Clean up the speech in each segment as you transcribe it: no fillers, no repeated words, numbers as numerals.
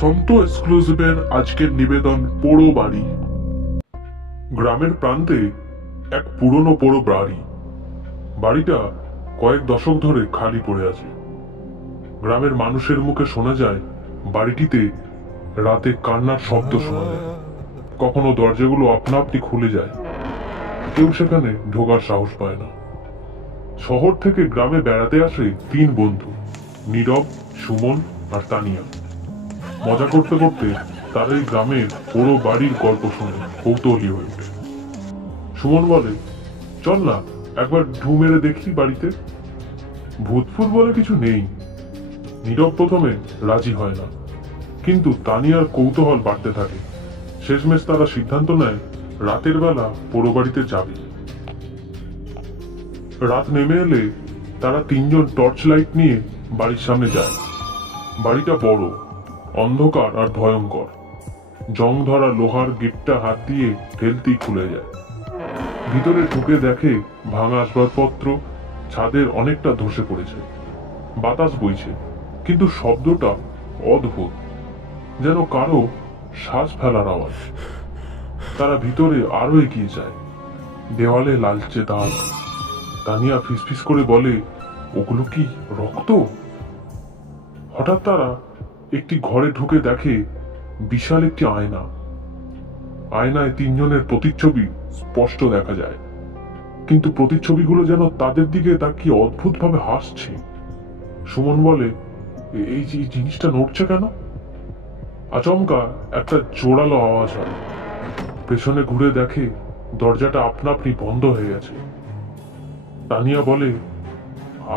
সন্ত এক্সক্লুসিভের আজকের নিবেদন পোড়ো বাড়ি। গ্রামের প্রান্তে এক পুরনো পোড়ো বাড়ি। বাড়িটা কয়েক দশক ধরে খালি পড়ে আছে। গ্রামের মানুষের মুখে শোনা যায় বাড়িটিতে রাতে কান্নার শব্দ শোনা যায়, কখনো দরজাগুলো আপনা আপনি খুলে যায়। কেউ সেখানে ঢোকার সাহস পায় না। শহর থেকে গ্রামে বেড়াতে আসে তিন বন্ধু, নীরব, সুমন আর তানিয়া। মজা করতে করতে তারা এই গ্রামের পুরো বাড়ির গল্প শুনে কৌতূহলী হয়ে ওঠে। সুমন বলে, চল না একবার ঢু মেরে দেখি বাড়িতে, ভূতফুত বলে কিছু নেই। নীরব প্রথমে রাজি হয় না, কিন্তু তানিয়ার কৌতূহল বাড়তে থাকে। শেষমেশ তারা সিদ্ধান্ত নেয় রাতের বেলা পোড়ো বাড়িতে যাবে। রাত নেমে এলে তারা তিনজন টর্চ লাইট নিয়ে বাড়ির সামনে যায়। বাড়িটা বড়, অন্ধকার আর ভয়ঙ্কর। জং ধরা লোহার গেটটা হাত দিয়ে ঠেলতেই খুলে যায়। ভিতরে ঢুকে দেখে ভাঙা আসবাবপত্র, ছাদের অনেকটা ধসে পড়েছে। বাতাস বইছে, কিন্তু শব্দটা অদ্ভুত, যেন কারো শ্বাস ফেলার আওয়াজ। তারা ভিতরে আরো এগিয়ে যায়। দেওয়ালে লালচে দাগ। তানিয়া ফিসফিস করে বলে, ওগুলো কি রক্ত? হঠাৎ তারা একটি ঘরে ঢুকে দেখে বিশাল একটি আয়না। আয়নায় তিনজনের প্রতিচ্ছবি স্পষ্ট দেখা যায়, কিন্তু প্রতিচ্ছবিগুলো যেন তাদের দিকে তাকিয়ে অদ্ভুত ভাবে হাসছে। সুমন বলে, এই জিনিসটা নড়ছে কেন? আচমকা একটা জোরালো আওয়াজ হয়। পেছনে ঘুরে দেখে দরজাটা আপনা আপনি বন্ধ হয়ে গেছে। তানিয়া বলে,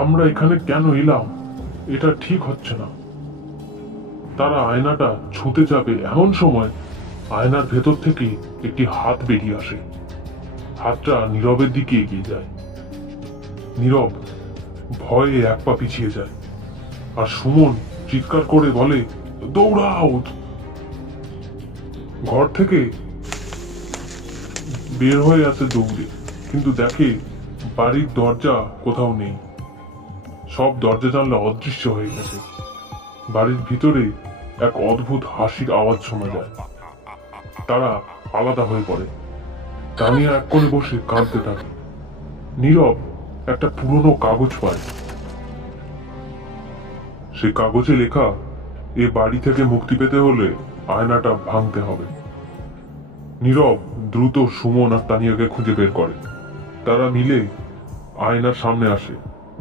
আমরা এখানে কেন এলাম? এটা ঠিক হচ্ছে না। তারা আয়নাটা ছুঁতে যাবে, এমন সময় আয়নার ভেতর থেকে একটি হাত বেরিয়ে আসে। হাতটা নীরবের দিকে এগিয়ে যায়। নীরব ভয়ে এক পা পিছিয়ে যায়, আর সুমন চিৎকার করে বলে, দৌড়াও। ঘর থেকে বের হয়ে আসে দৌড়ে, কিন্তু দেখে বাড়ির দরজা কোথাও নেই। সব দরজা জানলা অদৃশ্য হয়ে গেছে। বাড়ির ভিতরে এক অদ্ভুত হাসির আওয়াজ শোনা যায়। তারা আলাদা হয়ে পড়ে। তানিয়া এক কোণে বসে কাঁদতে থাকে। নীরব একটা পুরনো কাগজ পায়। সে কাগজে লেখা, এ বাড়ি থেকে মুক্তি পেতে হলে আয়নাটা ভাঙতে হবে। নীরব দ্রুত সুমন আর তানিয়াকে খুঁজে বের করে। তারা মিলে আয়নার সামনে আসে,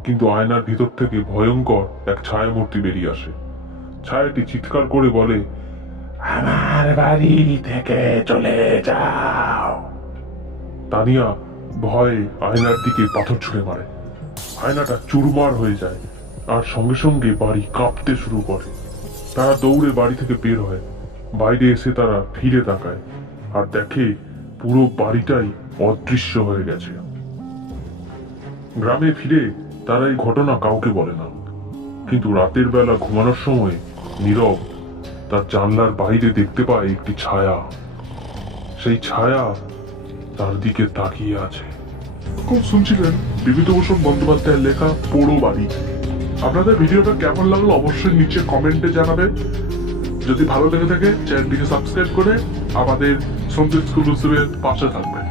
কিন্তু আয়নার ভিতর থেকে ভয়ঙ্কর এক ছায়ামূর্তি বেরিয়ে আসে। ছায়াটি চিৎকার করে বলে, আমার বাড়ি থেকে চলে যাও। তানিয়া ভয়ে আয়নার দিকে পাথর ছুঁড়ে মারে। আয়নাটা চুরমার হয়ে যায়, আর সঙ্গে সঙ্গে বাড়ি কাঁপতে শুরু করে। তারা দৌড়ে বাড়ি থেকে বের হয়। বাইরে এসে তারা ফিরে তাকায় আর দেখে পুরো বাড়িটাই অদৃশ্য হয়ে গেছে। গ্রামে ফিরে তারা এই ঘটনা কাউকে বলে না, কিন্তু রাতের বেলা ঘুমানোর সময় নীরব তার জানলার বাইরে দেখতে পায় একটি ছায়া। সেই ছায়া তার দিকে তাকিয়ে আছে। শুনছিলেন বিভূতিভূষণ বন্দ্যোপাধ্যায়ের লেখা পোড়ো বাড়ি। আপনাদের ভিডিওটা কেমন লাগলো অবশ্যই নিচে কমেন্টে জানাবেন। যদি ভালো লেগে থাকে চ্যানেলটিকে সাবস্ক্রাইব করে আমাদের সন্ত এক্সক্লুসিভের পাশে থাকবেন।